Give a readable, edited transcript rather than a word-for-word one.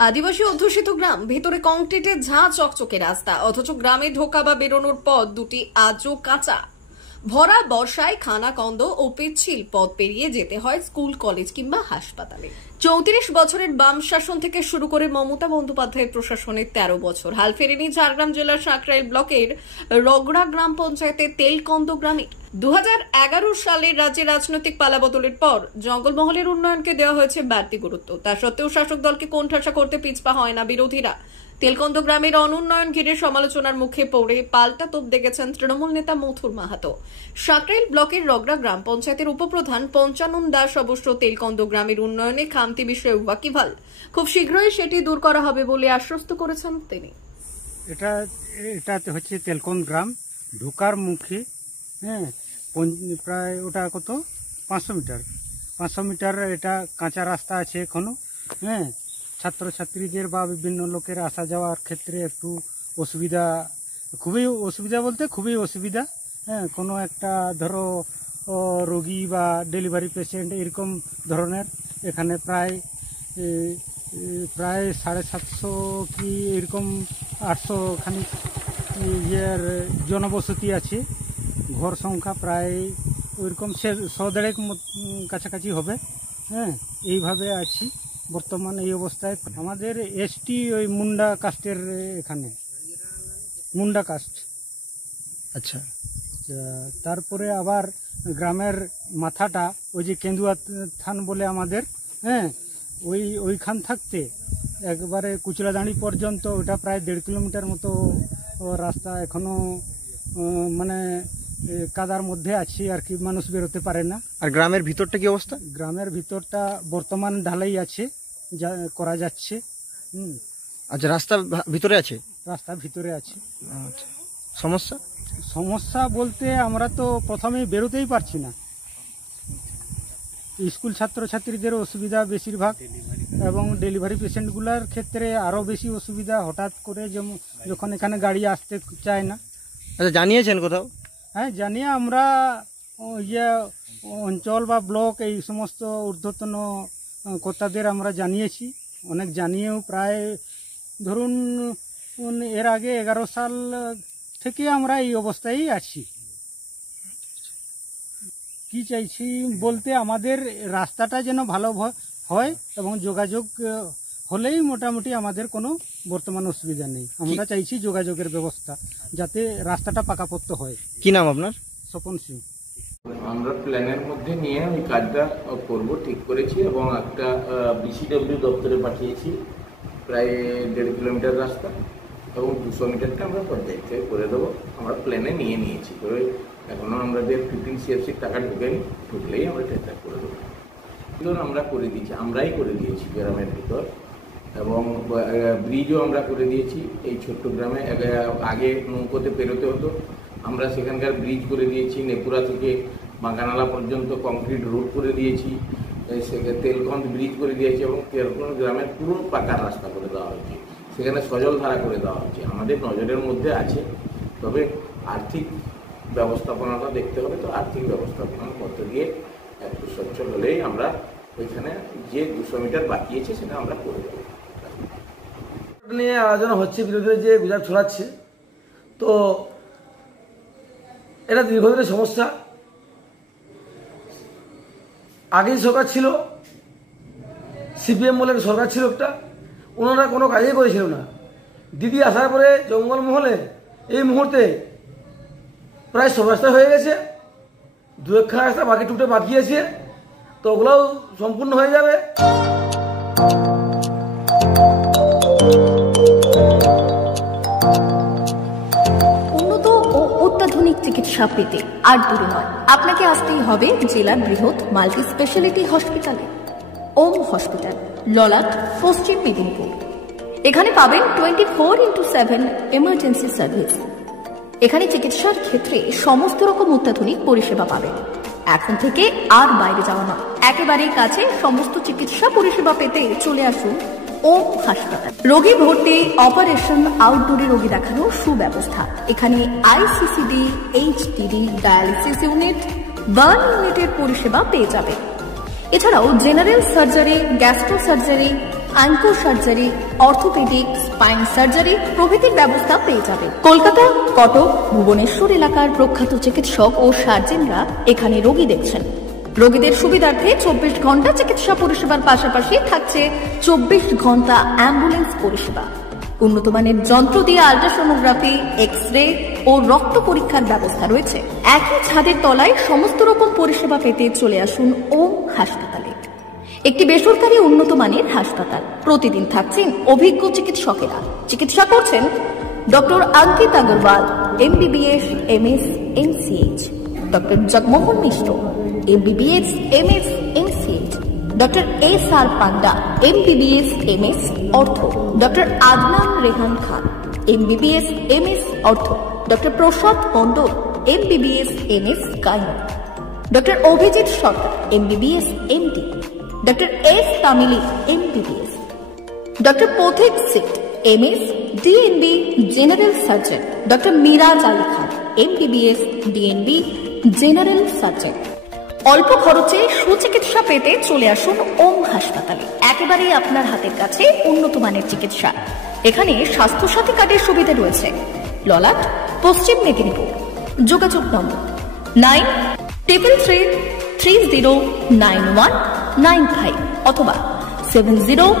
আদিবাসী অধ্যুষিত গ্রাম, ভেতরে কংক্রিটের ঝাঁ চকচকে রাস্তা, অথচ গ্রামে ঢোকা বা বেরোনোর পথ দুটি আজও কাঁচা। ভরা বর্ষায় খানাকন্দ ও পিচ্ছিল পথ পেরিয়ে যেতে হয় স্কুল, কলেজ কিংবা হাসপাতালে। 34 বছরের বাম শাসন থেকে শুরু করে মমতা বন্দ্যোপাধ্যায়ের প্রশাসনের 13 বছর হাল ফেরেনি ঝাড়গ্রাম জেলার সাঁকরাইল ব্লকের রগড়া গ্রাম পঞ্চায়েতের তেলকন্দ গ্রামে। 2011 সালে রাজ্যে রাজনৈতিক পালাবদলের পর জঙ্গলমহলের উন্নয়নকে দেওয়া হয়েছে বাড়তি গুরুত্ব। তা সত্ত্বেও শাসক দলকে কোণঠাসা করতে পিছপা হয় না বিরোধীরা। তেলকন্দ গ্রামের অনুন্নয়ন ঘিরে সমালোচনার মুখে পড়ে পাল্টা তোপ দেখেছেন তৃণমূল নেতা মথুর মাহাতো। সাঁকরাইল ব্লকের রগড়া গ্রাম পঞ্চায়েতের উপপ্রধান পঞ্চানন দাস অবশ্য তেলকন্দ গ্রামের উন্নয়নে খামতি বিষয়ে ওয়াকিবহাল। খুব শীঘ্রই সেটি দূর করা হবে বলে আশ্বস্ত করেছেন তিনি। এটা হচ্ছে তেলকন্দ গ্রাম, ঢোকার মুখে প্রায় ওটা কত 500 মিটার এটা কাঁচা রাস্তা আছে এখনো। ছাত্রছাত্রীদের বা বিভিন্ন লোকের আসা যাওয়ার ক্ষেত্রে একটু অসুবিধা, খুবই অসুবিধা। কোনো একটা ধরো রোগী বা ডেলিভারি পেশেন্ট এরকম ধরনের এখানে প্রায় 750 কি এরকম 800 খানি জনবসতি আছে। ঘর সংখ্যা প্রায় ওইরকম 150 কাছাকাছি হবে। এইভাবে আছি বর্তমান এই অবস্থায়। আমাদের এসটি ওই মুন্ডা কাস্টের, এখানে মুন্ডা কাস্ট। আচ্ছা, তারপরে আবার গ্রামের মাথাটা ওই যে কেন্দুয়া থান বলে আমাদের, ওইখান থাকতে একবারে কুচলাদাঁড়ি পর্যন্ত ওটা প্রায় 1.5 কিলোমিটার মতো রাস্তা এখনো মানে কাদার মধ্যে আছে আর কি, মানুষ বেরোতে পারে না। আর গ্রামের ভিতরটা কি অবস্থা? গ্রামের ভিতরটা বর্তমান ঢালাই আছে, করা যাচ্ছে। আচ্ছা, রাস্তা ভিতরে আছে? রাস্তা ভিতরে আছে। আচ্ছা, সমস্যা বলতে আমরা তো প্রথমেই বেরোতেই পারছি না। স্কুল ছাত্রছাত্রীদের অসুবিধা বেশিরভাগ, এবং ডেলিভারি পেশেন্টগুলোর ক্ষেত্রে আরও বেশি অসুবিধা। হঠাৎ করে যখন এখানে গাড়ি আসতে চায় না। আচ্ছা, জানিয়েছেন কোথাও? হ্যাঁ, জানিয়ে আমরা অঞ্চল বা ব্লক এই সমস্ত ঊর্ধ্বতন কর্তাদের আমরা জানিয়েছি। অনেক জানিয়েও প্রায় ধরুন এর আগে 11 সাল থেকে আমরা এই অবস্থায় আছি। কি চাইছি বলতে আমাদের রাস্তাটা যেন ভালো হয় এবং যোগাযোগ হলেই মোটামুটি আমাদের কোনো বর্তমান অসুবিধা নেই। আমরা চাইছি যোগাযোগের ব্যবস্থা, যাতে রাস্তাটা পাকাপোক্ত হয়। কি নাম আপনার? স্বপন সিং। আমরা প্ল্যানের মধ্যে নিয়ে ওই কাজটা করব ঠিক করেছি, এবং একটা বিসিডব্লিউ দপ্তরে পাঠিয়েছি প্রায় 1.5 কিলোমিটার রাস্তা, এবং 200 মিটারটা আমরা পঞ্চায়েত থেকে করে দেবো। আমরা প্ল্যানে নিয়েছি, তবে এখনও আমাদের 15 CFC টাকা ঢুকলেই আমরা টেন্ডার করে দেবো। আমরাই করে দিয়েছি গ্রামের ভিতর, এবং ব্রিজও আমরা করে দিয়েছি। এই ছোট্ট গ্রামে আগে নৌকোতে পেরোতে হতো, আমরা সেখানকার ব্রিজ করে দিয়েছি। নেপুরা থেকে বাঁকানালা পর্যন্ত কংক্রিট রোড করে দিয়েছি, তেলকন্দ ব্রিজ করে দিয়েছি, এবং তেলকন্দ গ্রামের পুরো পাকার রাস্তা করে দেওয়া হয়েছে। সেখানে সজল ধারা করে দেওয়া হয়েছে। আমাদের নজরের মধ্যে আছে, তবে আর্থিক ব্যবস্থাপনাটা দেখতে হবে। তো আর্থিক ব্যবস্থাপনার মধ্য দিয়ে একটু সচ্ছল হলেই আমরা ওইখানে যে 200 মিটার বাকি আছে সেটা আমরা করে দেবো। নিয়ে আলোচনা হচ্ছে, বিরোধীরা যে গুজব ছড়াচ্ছে, তো এটা দীর্ঘদিনের সমস্যা। আগেই সরকার ছিল, সিপিএম বলে সরকার ছিল একটা, ওনারা কোনো কাজই করেছিল না। দিদি আসার পরে জঙ্গলমহলে এই মুহূর্তে প্রায় সব রাস্তা হয়ে গেছে, 2-1 রাস্তা বাকি টুকটে বাকি আছে, তো ওগুলোও সম্পূর্ণ হয়ে যাবে। উন্নত ও অত্যাধুনিক চিকিৎসা পেতে আর দূরে নয়, আপনাকে আসতেই হবে জেলার বৃহৎ মাল্টি স্পেশালিটি হসপিটালে, ওম হসপিটাল, ললাট, পশ্চিম মেদিনীপুর। এখানে পাবেন 24x7 এমার্জেন্সি সার্ভিস। এখানে চিকিৎসার ক্ষেত্রে সমস্ত রকম অত্যাধুনিক পরিষেবা পাবেন। এখন থেকে আর বাইরে যাওয়া নয়, একেবারেই কাছে সমস্ত চিকিৎসা পরিষেবা পেতে চলে আসুন ওম হাসপাতাল। রোগী ভর্তি, অপারেশন, আউটডোরে রোগী দেখানোর সুব্যবস্থা। এখানে ICCD, HDD, dialysis unit, burn ইউনিটের পরিষেবা পেয়ে যাবে। এছাড়াও general surgery, gastro surgery, onco surgery, orthopaedic, spine surgery প্রভৃতির ব্যবস্থা পেয়ে যাবে। কলকাতা, কটক, ভুবনেশ্বর এলাকার প্রখ্যাত চিকিৎসক ও সার্জনরা এখানে রোগী দেখছেন। রোগীদের সুবিধার্থে 24 ঘন্টা চিকিৎসা পরিষেবার পাশাপাশি থাকছে 24 ঘন্টা অ্যাম্বুলেন্স পরিষেবা। উন্নত মানের যন্ত্র দিয়ে আল্ট্রাসোনোগ্রাফি, এক্স-রে ও রক্ত পরীক্ষার ব্যবস্থা রয়েছে। একই ছাদের তলায় সমস্ত রকম পরিষেবা পেতে চলে আসুন ওম হাসপাতালে। একটি বেসরকারি উন্নত মানের হাসপাতাল। প্রতিদিন থাকছেন অভিজ্ঞ চিকিৎসকেরা। চিকিৎসা করছেন doctor Ankit Agarwal, MBBS, MS, MCH, doctor Jagmohan Mishra, MBBS, MS, MCH, doctor SR Panda, MBBS, MS, ortho, doctor Adnan Rehan Khan, MBBS, MS, ortho, doctor Prasad Mondal, MBBS, MS, gynae, doctor Abhijit Sarkar, MBBS, MD, doctor S Tamili, MBBS, doctor Pathik সিট, MS, DNB, general surgeon, doctor Miraj Ali Khan, MBBS, DNB, general surgeon. অল্প খরচে সুচিকিৎসা পেতে চলে আসুন ওম হাসপাতালে। একেবারেই আপনার হাতের কাছে উন্নত মানের চিকিৎসা। এখানে স্বাস্থ্যসাথী কার্ডের সুবিধা রয়েছে। ললাট, পশ্চিম মেদিনীপুর। যোগাযোগ নম্বর 9333309195 অথবা 70